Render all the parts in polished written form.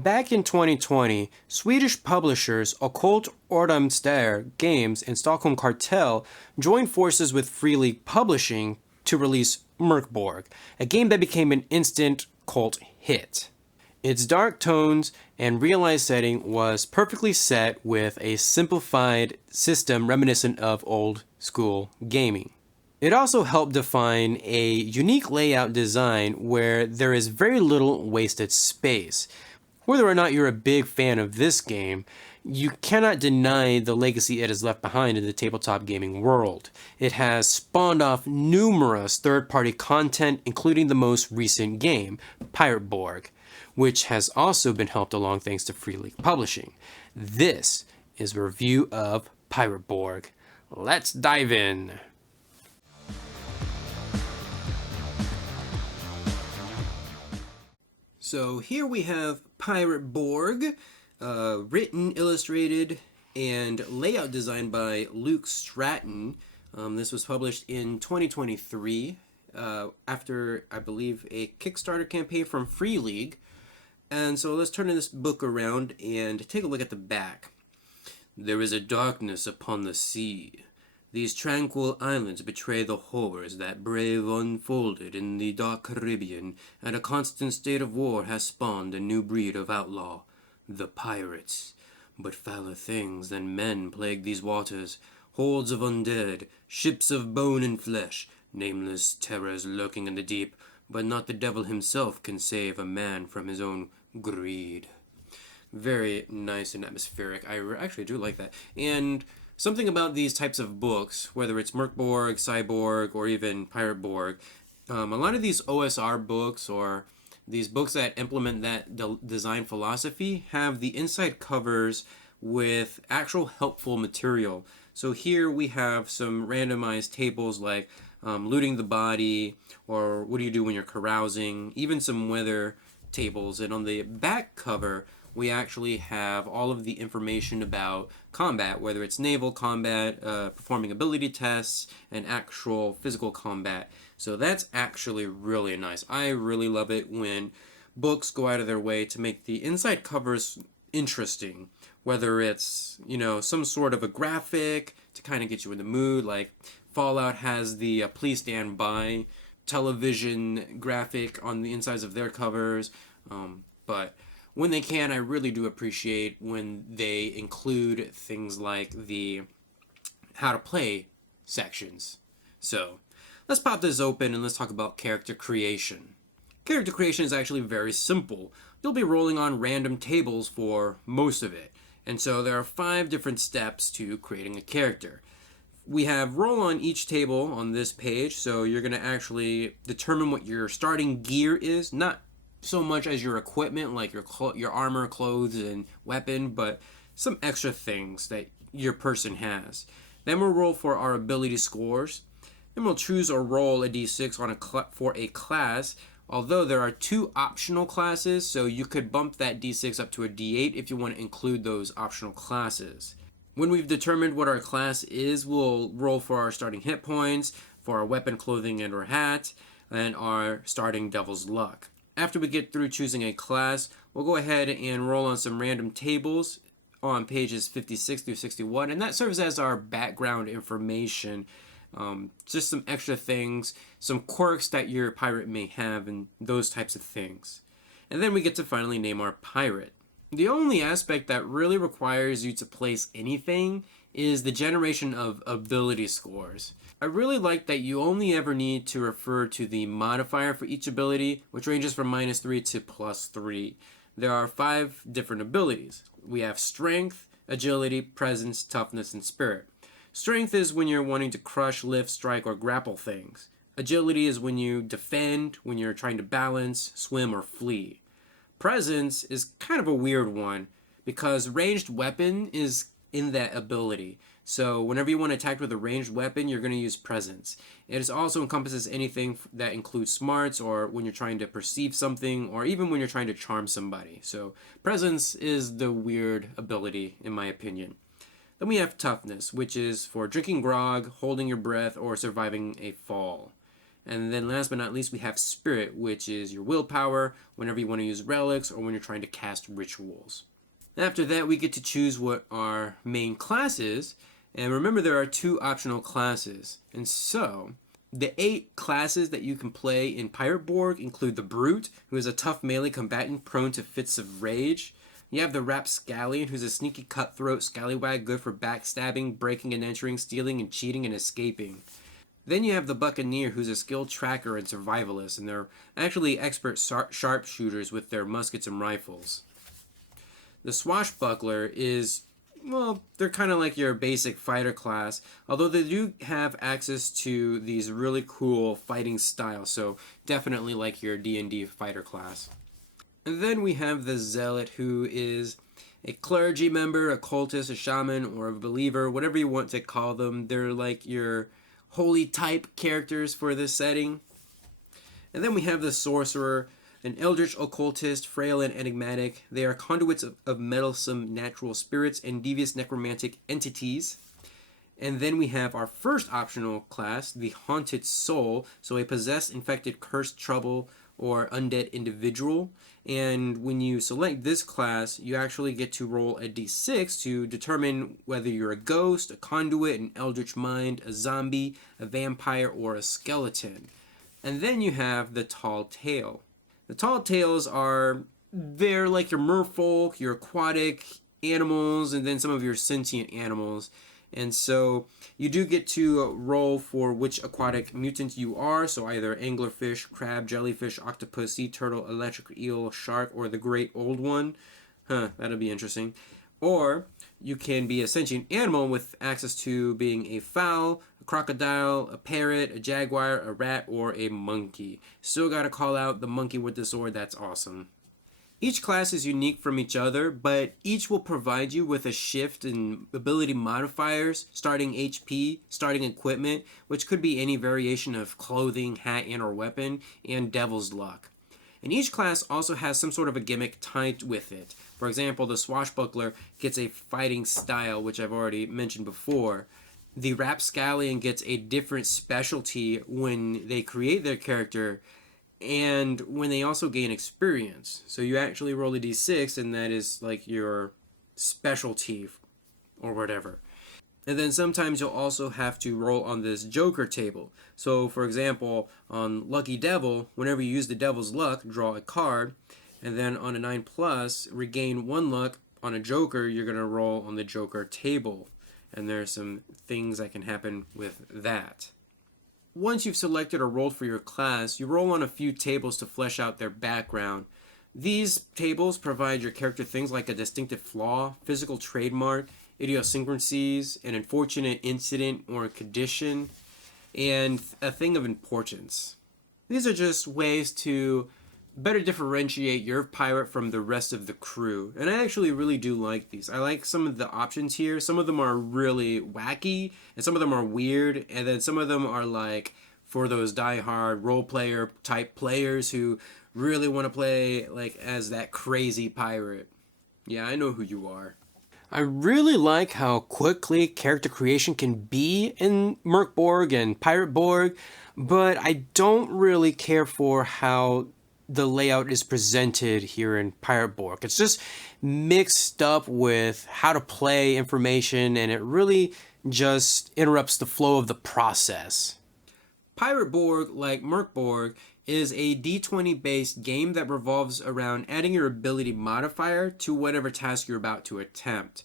Back in 2020, Swedish publishers Occult Ordamster Games and Stockholm Cartel joined forces with Free League Publishing to release Borg, a game that became an instant cult hit. Its dark tones and realized setting was perfectly set with a simplified system reminiscent of old school gaming. It also helped define a unique layout design where there is very little wasted space. Whether or not you're a big fan of this game, you cannot deny the legacy it has left behind in the tabletop gaming world. It has spawned off numerous third-party content, including the most recent game, Borg, which has also been helped along thanks to Free League Publishing. This is a review of Borg. Let's dive in. So here we have Borg, written, illustrated, and layout designed by Luke Stratton. This was published in 2023 after, I believe, a Kickstarter campaign from Free League. And so let's turn this book around and take a look at the back. There is a darkness upon the sea. These tranquil islands betray the horrors that brave unfolded in the dark Caribbean, and a constant state of war has spawned a new breed of outlaw, the pirates. But fouler things than men plague these waters, hordes of undead, ships of bone and flesh, nameless terrors lurking in the deep, but not the devil himself can save a man from his own greed. Very nice and atmospheric. I actually do like that. And something about these types of books, whether it's Borg, Cyborg, or even Borg, a lot of these OSR books or these books that implement that design philosophy have the inside covers with actual helpful material. So here we have some randomized tables like looting the body, or what do you do when you're carousing, even some weather tables. And on the back cover, we actually have all of the information about combat, whether it's naval combat, performing ability tests, and actual physical combat. So that's actually really nice. I really love it when books go out of their way to make the inside covers interesting, whether it's, some sort of a graphic to kind of get you in the mood, like Fallout has the Please Stand By television graphic on the insides of their covers, but when they can, I really do appreciate when they include things like the how to play sections. So let's pop this open and let's talk about character creation. Character creation is actually very simple. You'll be rolling on random tables for most of it. And so there are 5 different steps to creating a character. We have roll on each table on this page, so you're going to actually determine what your starting gear is, not so much as your equipment, like your armor, clothes, and weapon, but some extra things that your person has. Then we'll roll for our ability scores. Then we'll choose or roll a d6 for a class, although there are 2 optional classes, so you could bump that d6 up to a d8 if you want to include those optional classes. When we've determined what our class is, we'll roll for our starting hit points, for our weapon, clothing, and or hat, and our starting devil's luck. After we get through choosing a class, we'll go ahead and roll on some random tables on pages 56 through 61, and that serves as our background information. Just some extra things, some quirks that your pirate may have, and those types of things. And then we get to finally name our pirate. The only aspect that really requires you to place anything is the generation of ability scores. I really like that you only ever need to refer to the modifier for each ability, which ranges from -3 to +3. There are 5 different abilities. We have strength, agility, presence, toughness, and spirit. Strength is when you're wanting to crush, lift, strike, or grapple things. Agility is when you defend, when you're trying to balance, swim, or flee. Presence is kind of a weird one because ranged weapon is in that ability. So whenever you want to attack with a ranged weapon, you're going to use presence. It also encompasses anything that includes smarts, or when you're trying to perceive something, or even when you're trying to charm somebody. So presence is the weird ability, in my opinion. Then we have toughness, which is for drinking grog, holding your breath, or surviving a fall. And then last but not least, we have spirit, which is your willpower whenever you want to use relics or when you're trying to cast rituals. After that, we get to choose what our main class is. And remember, there are 2 optional classes. And so, the 8 classes that you can play in Pirate Borg include the Brute, who is a tough melee combatant prone to fits of rage. You have the Rapscallion, who's a sneaky cutthroat scallywag good for backstabbing, breaking and entering, stealing and cheating and escaping. Then you have the Buccaneer, who's a skilled tracker and survivalist, and they're actually expert sharpshooters with their muskets and rifles. The Swashbuckler is, well, they're kind of like your basic fighter class, although they do have access to these really cool fighting styles, so definitely like your D&D fighter class. And then we have the Zealot, who is a clergy member, a cultist, a shaman, or a believer, whatever you want to call them. They're like your holy type characters for this setting. And then we have the Sorcerer, an eldritch occultist, frail and enigmatic. They are conduits of meddlesome natural spirits and devious necromantic entities. And then we have our first optional class, the Haunted Soul, so a possessed, infected, cursed, trouble, or undead individual. And when you select this class, you actually get to roll a d6 to determine whether you're a ghost, a conduit, an eldritch mind, a zombie, a vampire, or a skeleton. And then you have the Tall Tale. The Tall Tales they're like your merfolk, your aquatic animals, and then some of your sentient animals. And so you do get to roll for which aquatic mutant you are, so either anglerfish, crab, jellyfish, octopus, sea turtle, electric eel, shark, or the great old one. That'll be interesting. Or you can be a sentient animal with access to being a fowl, a crocodile, a parrot, a jaguar, a rat, or a monkey. Still gotta call out the monkey with the sword, that's awesome. Each class is unique from each other, but each will provide you with a shift in ability modifiers, starting HP, starting equipment, which could be any variation of clothing, hat, and/or weapon, and Devil's Luck. And each class also has some sort of a gimmick tied with it. For example, the Swashbuckler gets a fighting style, which I've already mentioned before. The Rapscallion gets a different specialty when they create their character, and when they also gain experience. So you actually roll a d6, and that is like your specialty or whatever. And then sometimes you'll also have to roll on this Joker table. So for example, on Lucky Devil, whenever you use the Devil's Luck, draw a card, and then on a 9+, regain 1 luck. On a Joker, you're going to roll on the Joker table. And there's some things that can happen with that. Once you've selected or rolled for your class, you roll on a few tables to flesh out their background. These tables provide your character things like a distinctive flaw, physical trademark, idiosyncrasies, an unfortunate incident or condition, and a thing of importance. These are just ways to better differentiate your pirate from the rest of the crew. And I actually really do like these. I like some of the options here. Some of them are really wacky, and some of them are weird, and then some of them are like for those die-hard role player type players who really want to play like as that crazy pirate. Yeah, I know who you are. I really like how quickly character creation can be in Merc Borg and Pirate Borg, but I don't really care for how the layout is presented here in Pirate Borg. It's just mixed up with how to play information, and it really just interrupts the flow of the process. Pirate Borg, like Merc Borg, is a D20 based game that revolves around adding your ability modifier to whatever task you're about to attempt.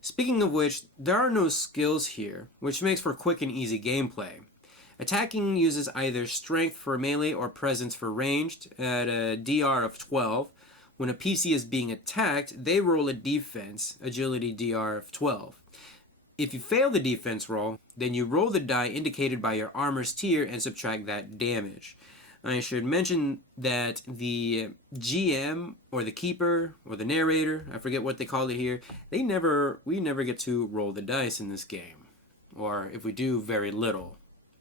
Speaking of which, there are no skills here, which makes for quick and easy gameplay. Attacking uses either strength for melee or presence for ranged at a DR of 12. When a PC is being attacked, they roll a defense, agility DR of 12. If you fail the defense roll, then you roll the die indicated by your armor's tier and subtract that damage. I should mention that the GM or the keeper or the narrator, I forget what they call it here, we never get to roll the dice in this game. Or if we do, very little.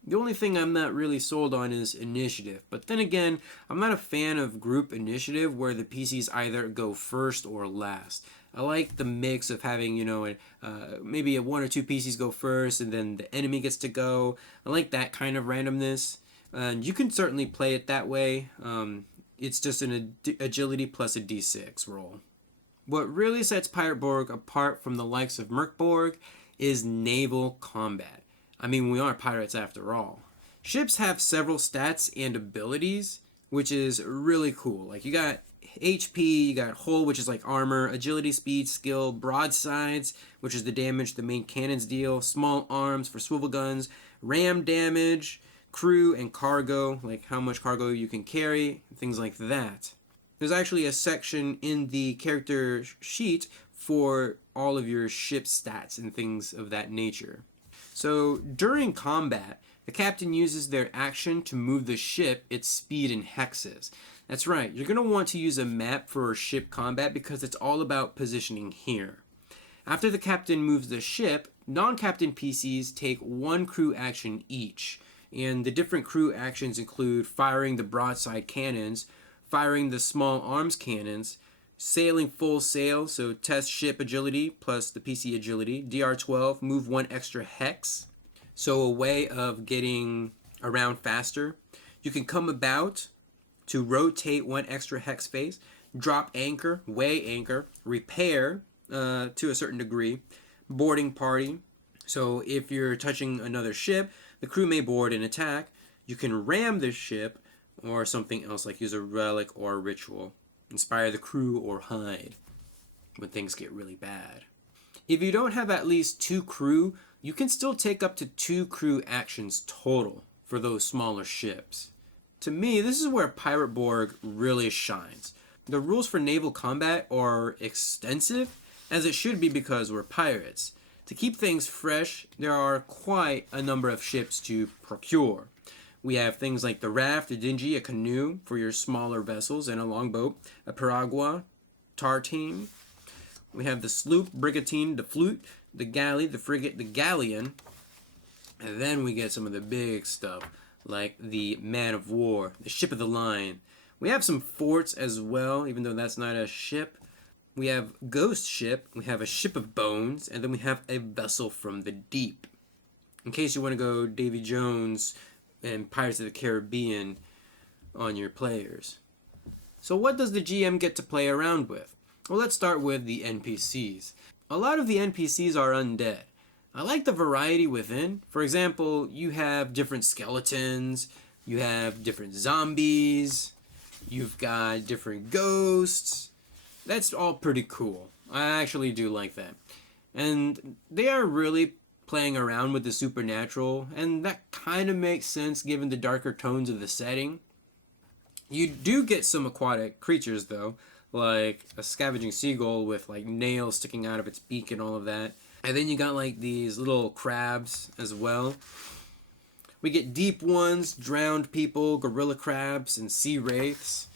The only thing I'm not really sold on is initiative. But then again, I'm not a fan of group initiative where the PCs either go first or last. I like the mix of having, maybe one or two PCs go first and then the enemy gets to go. I like that kind of randomness. And you can certainly play it that way. It's just an agility plus a d6 roll. What really sets Pirate Borg apart from the likes of Merc Borg is naval combat. I mean, we are pirates after all. Ships have several stats and abilities, which is really cool. Like, you got HP, you got hull, which is like armor, agility, speed, skill, broadsides, which is the damage the main cannons deal, small arms for swivel guns, ram damage, crew and cargo, like how much cargo you can carry, things like that. There's actually a section in the character sheet for all of your ship stats and things of that nature. So during combat, the captain uses their action to move the ship its speed in hexes. That's right, you're going to want to use a map for ship combat because it's all about positioning here. After the captain moves the ship, non-captain PCs take one crew action each. And the different crew actions include firing the broadside cannons, firing the small arms cannons, sailing full sail, so test ship agility plus the PC agility, DR12, move one extra hex, so a way of getting around faster. You can come about to rotate one extra hex space, drop anchor, weigh anchor, repair to a certain degree, boarding party. So if you're touching another ship, the crew may board and attack. You can ram the ship or something else like use a relic or a ritual. Inspire the crew or hide when things get really bad. If you don't have at least 2 crew, you can still take up to 2 crew actions total for those smaller ships. To me, this is where Pirate Borg really shines. The rules for naval combat are extensive, as it should be because we're pirates. To keep things fresh, there are quite a number of ships to procure. We have things like the raft, a dinghy, a canoe for your smaller vessels, and a longboat, a piragua, tartine. We have the sloop, brigantine, the flute, the galley, the frigate, the galleon. And then we get some of the big stuff, like the man of war, the ship of the line. We have some forts as well, even though that's not a ship. We have ghost ship, we have a ship of bones, and then we have a vessel from the deep. In case you want to go Davy Jones and Pirates of the Caribbean on your players. So what does the GM get to play around with? Well, let's start with the NPCs. A lot of the NPCs are undead. I like the variety within. For example, you have different skeletons, you have different zombies, you've got different ghosts. That's all pretty cool. I actually do like that. And they are really playing around with the supernatural, and that kind of makes sense given the darker tones of the setting. You do get some aquatic creatures though, like a scavenging seagull with like nails sticking out of its beak and all of that. And then you got like these little crabs as well. We get deep ones, drowned people, gorilla crabs, and sea wraiths,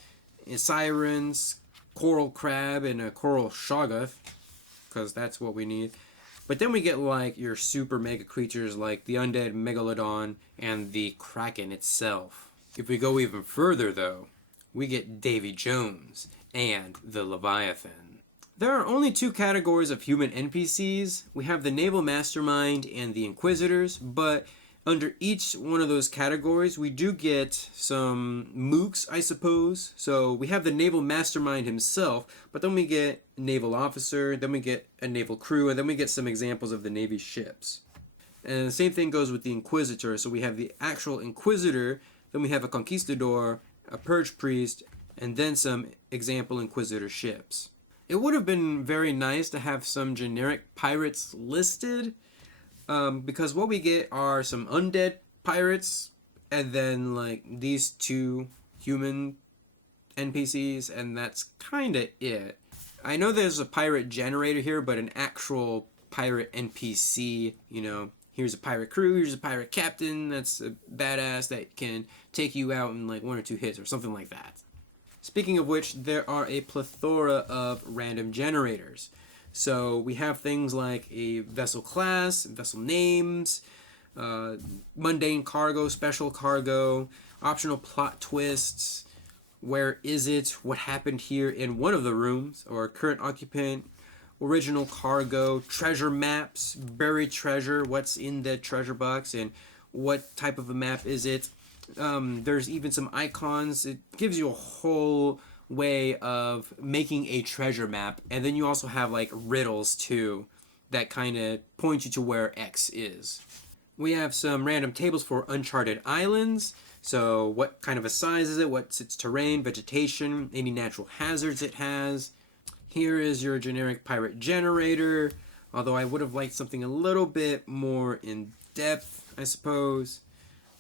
and sirens, coral crab, and a coral shoggoth, because that's what we need. But then we get like your super mega creatures like the undead megalodon and the Kraken itself. If we go even further though, we get Davy Jones and the Leviathan. There are only 2 categories of human NPCs. We have the Naval Mastermind and the Inquisitors, but under each one of those categories, we do get some mooks, I suppose. So we have the Naval Mastermind himself, but then we get a Naval Officer, then we get a Naval Crew, and then we get some examples of the Navy ships. And the same thing goes with the Inquisitor. So we have the actual Inquisitor, then we have a Conquistador, a Purge Priest, and then some example Inquisitor ships. It would have been very nice to have some generic pirates listed, because what we get are some undead pirates, and then like these 2 human NPCs, and that's kind of it. I know there's a pirate generator here, but an actual pirate NPC, you know, here's a pirate crew, here's a pirate captain, that's a badass that can take you out in like 1 or 2 hits or something like that. Speaking of which, there are a plethora of random generators. So we have things like a vessel class, vessel names, mundane cargo, special cargo, optional plot twists, where is it, what happened here in one of the rooms, or current occupant, original cargo, treasure maps, buried treasure, what's in the treasure box, and what type of a map is it. There's even some icons. It gives you a whole way of making a treasure map, and then you also have like riddles too that kind of point you to where X is. We have some random tables for uncharted islands. So what kind of a size is it? What's its terrain, vegetation, any natural hazards it has. Here is your generic pirate generator, although I would have liked something a little bit more in depth, I suppose,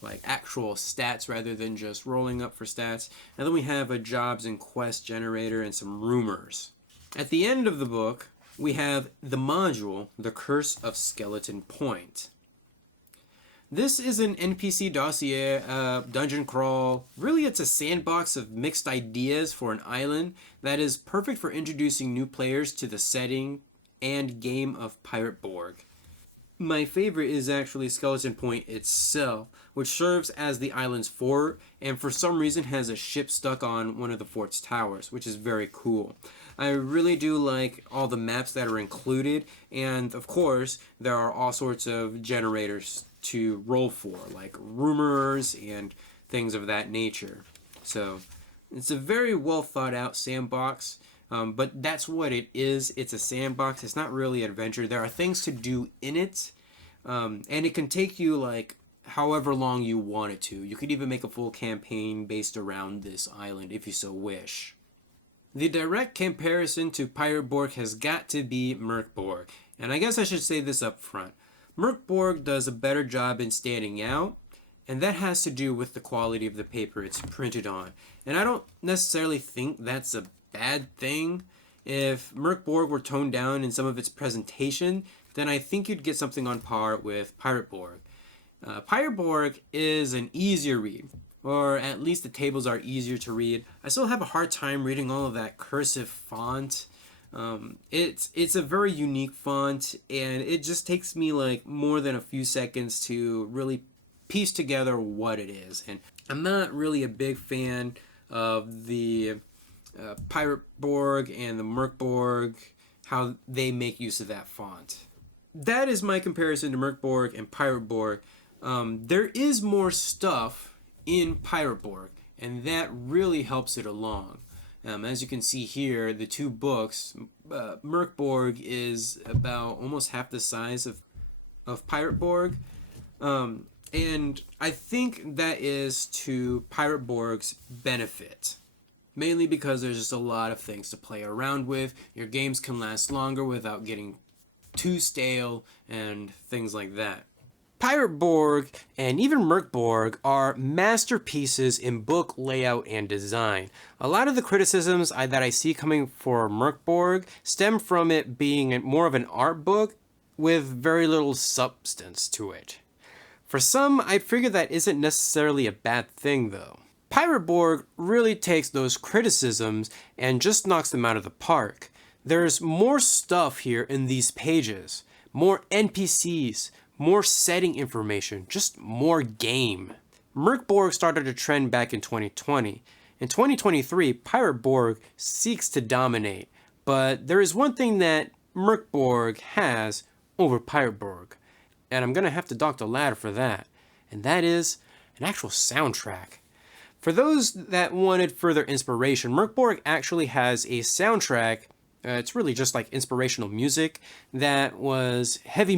like actual stats rather than just rolling up for stats. And then we have a jobs and quest generator and some rumors. At the end of the book, we have the module, The Curse of Skeleton Point. This is an NPC dossier, dungeon crawl. Really, it's a sandbox of mixed ideas for an island that is perfect for introducing new players to the setting and game of Pirate Borg. My favorite is actually Skeleton Point itself, which serves as the island's fort and for some reason has a ship stuck on one of the fort's towers, which is very cool. I really do like all the maps that are included, and of course there are all sorts of generators to roll for, like rumors and things of that nature. So it's a very well thought out sandbox, but that's what it is. It's a sandbox. It's not really adventure. There are things to do in it, and it can take you like however long you want it to. You could even make a full campaign based around this island if you so wish. The direct comparison to Pirate Borg has got to be Merc Borg, and I guess I should say this up front. Merc Borg does a better job in standing out, and that has to do with the quality of the paper it's printed on. And I don't necessarily think that's a bad thing. If Merc Borg were toned down in some of its presentation, then I think you'd get something on par with Pirate Borg. Pirate Borg is an easier read, or at least the tables are easier to read. I still have a hard time reading all of that cursive font. It's a very unique font, and it just takes me like more than a few seconds to really piece together what it is. And I'm not really a big fan of the Pirate Borg and the Merc Borg, how they make use of that font. That is my comparison to Merc Borg and Pirate Borg. There is more stuff in Pirate Borg, and that really helps it along. As you can see here, the two books, Merc Borg is about almost half the size of Pirate Borg, and I think that is to Pirate Borg's benefit, mainly because there's just a lot of things to play around with. Your games can last longer without getting too stale and things like that. Pirate Borg and even Merc Borg are masterpieces in book layout and design. A lot of the criticisms that I see coming for Merc Borg stem from it being more of an art book with very little substance to it. For some, I'd figure that isn't necessarily a bad thing though. Pirate Borg really takes those criticisms and just knocks them out of the park. There's more stuff here in these pages, more NPCs, more setting information, just more game. Merc Borg started a trend back in 2020. In 2023, Pirate Borg seeks to dominate, but there is one thing that Merc Borg has over Pirate Borg, and I'm gonna have to dock the ladder for that, and that is an actual soundtrack. For those that wanted further inspiration, Merc Borg actually has a soundtrack. It's really just like inspirational music that was heavy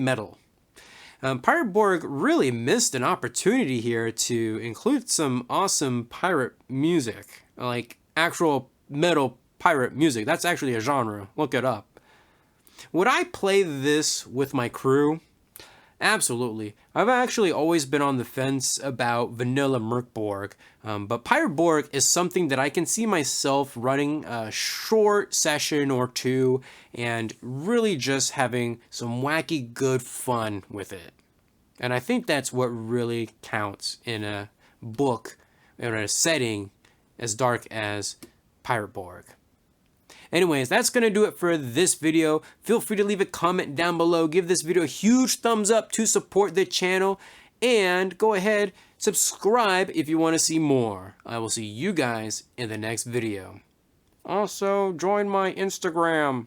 metal. Pirate Borg really missed an opportunity here to include some awesome pirate music, like actual metal pirate music. That's actually a genre. Look it up. Would I play this with my crew? Absolutely. I've actually always been on the fence about vanilla Merc Borg, but Pirate Borg is something that I can see myself running a short session or two and really just having some wacky good fun with it. And I think that's what really counts in a book, in a setting as dark as Pirate Borg. Anyways, that's going to do it for this video. Feel free to leave a comment down below. Give this video a huge thumbs up to support the channel. And go ahead, subscribe if you want to see more. I will see you guys in the next video. Also, join my Instagram.